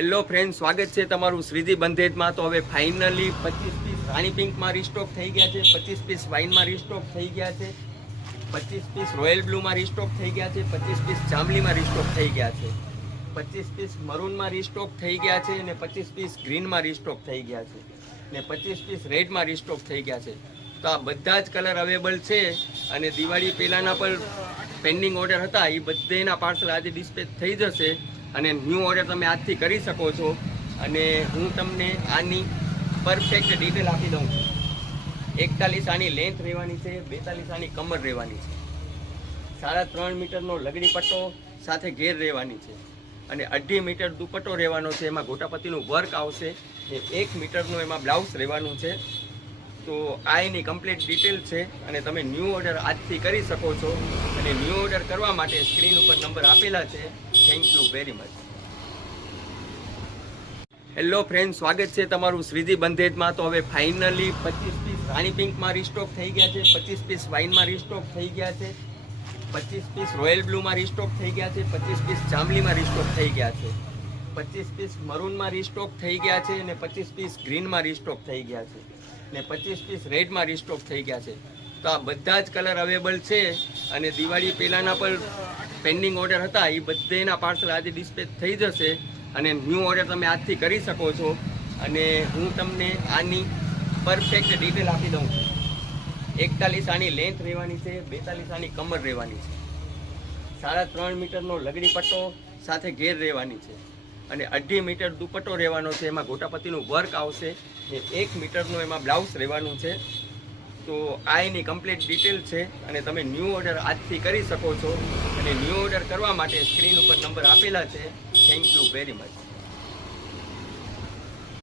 Hello friend, સ્વાગત છે તમારું શ્રીજી બંધેજમાં। તો હવે ફાઇનલી 25 પીસ રાણી પિંકમાં રીસ્ટોક થઈ ગયા છે, 25 પીસ વાઇનમાં રીસ્ટોક થઈ ગયા છે, 25 પીસ રોયલ બ્લુમાં રીસ્ટોક થઈ ગયા છે, 25 પીસ જાંબલીમાં રીસ્ટોક થઈ ગયા છે, 25 પીસ મરૂનમાં રીસ્ટોક થઈ ગયા છે અને 25 પીસ ગ્રીનમાં રીસ્ટોક થઈ ગયા છે ને 25 પીસ રેડમાં રીસ્ટોક થઈ ગયા છે। તો આ બધા જ કલર અવેલેબલ છે અને દિવાળી પહેલાંના પણ પેન્ડિંગ ઓર્ડર હતા એ બધાના પાર્સલ આજે ડિસ્પેચ થઈ જશે અને ન્યૂ ઓર્ડર તમે આજથી કરી શકો છો। અને હું તમને આની પરફેક્ટ ડિટેલ આપી દઉં છું। 41 આની લેન્થ રહેવાની છે, 42 આની કમર રહેવાની છે, 3.5 મીટરનો લગડી પટ્ટો સાથે ઘેર રહેવાની છે અને 2.5 મીટર દુપટ્ટો રહેવાનો છે। એમાં ગોટાપત્તીનું વર્ક આવશે ને 1 મીટરનું એમાં બ્લાઉઝ રહેવાનું છે। તો આ એની કમ્પ્લીટ ડિટેલ છે અને તમે ન્યૂ ઓર્ડર આજથી કરી શકો છો અને ન્યૂ ઓર્ડર કરવા માટે સ્ક્રીન ઉપર નંબર આપેલા છે। Thank you very much. Hello friend, સ્વાગત છે તમારું શ્રીજી બંધેજમાં। તો હવે ફાઇનલી 25 પીસ રાણી પિંકમાં રીસ્ટોક થઈ ગયા છે, 25 પીસ વાઇનમાં રીસ્ટોક થઈ ગયા છે, 25 પીસ રોયલ બ્લુમાં રીસ્ટોક થઈ ગયા છે, 25 પીસ જાંબલીમાં રીસ્ટોક થઈ ગયા છે, 25 પીસ મરૂનમાં રીસ્ટોક થઈ ગયા છે અને 25 પીસ ગ્રીનમાં રીસ્ટોક થઈ ગયા છે ને 25 પીસ રેડમાં રીસ્ટોક થઈ ગયા છે। તો આ બધા જ કલર અવેલેબલ છે અને દિવાળી પહેલાંના પણ પેન્ડિંગ ઓર્ડર હતા એ બધાના પાર્સલ આજે ડિસ્પેચ થઈ જશે અને ન્યૂ ઓર્ડર તમે આજથી કરી શકો છો અને હું તમને આની પરફેક્ટ ડિટેલ આપી દઉં છું। 41 આની લેન્થ રહેવાની છે, 42 આની કમર રહેવાની છે, 3.5 મીટરનો લગડી પટ્ટો સાથે ઘેર રહેવાની છે અને 2.5 મીટર દુપટ્ટો રહેવાનો છે। એમાં ગોટાપત્તીનું વર્ક આવશે ને 1 મીટરનું એમાં બ્લાઉઝ રહેવાનું છે। તો આ એની કમ્પ્લીટ ડિટેલ છે અને તમે ન્યૂ ઓર્ડર આજથી કરી શકો છો અને ન્યૂ ઓર્ડર કરવા માટે સ્ક્રીન ઉપર નંબર આપેલા છે। Thank you very much.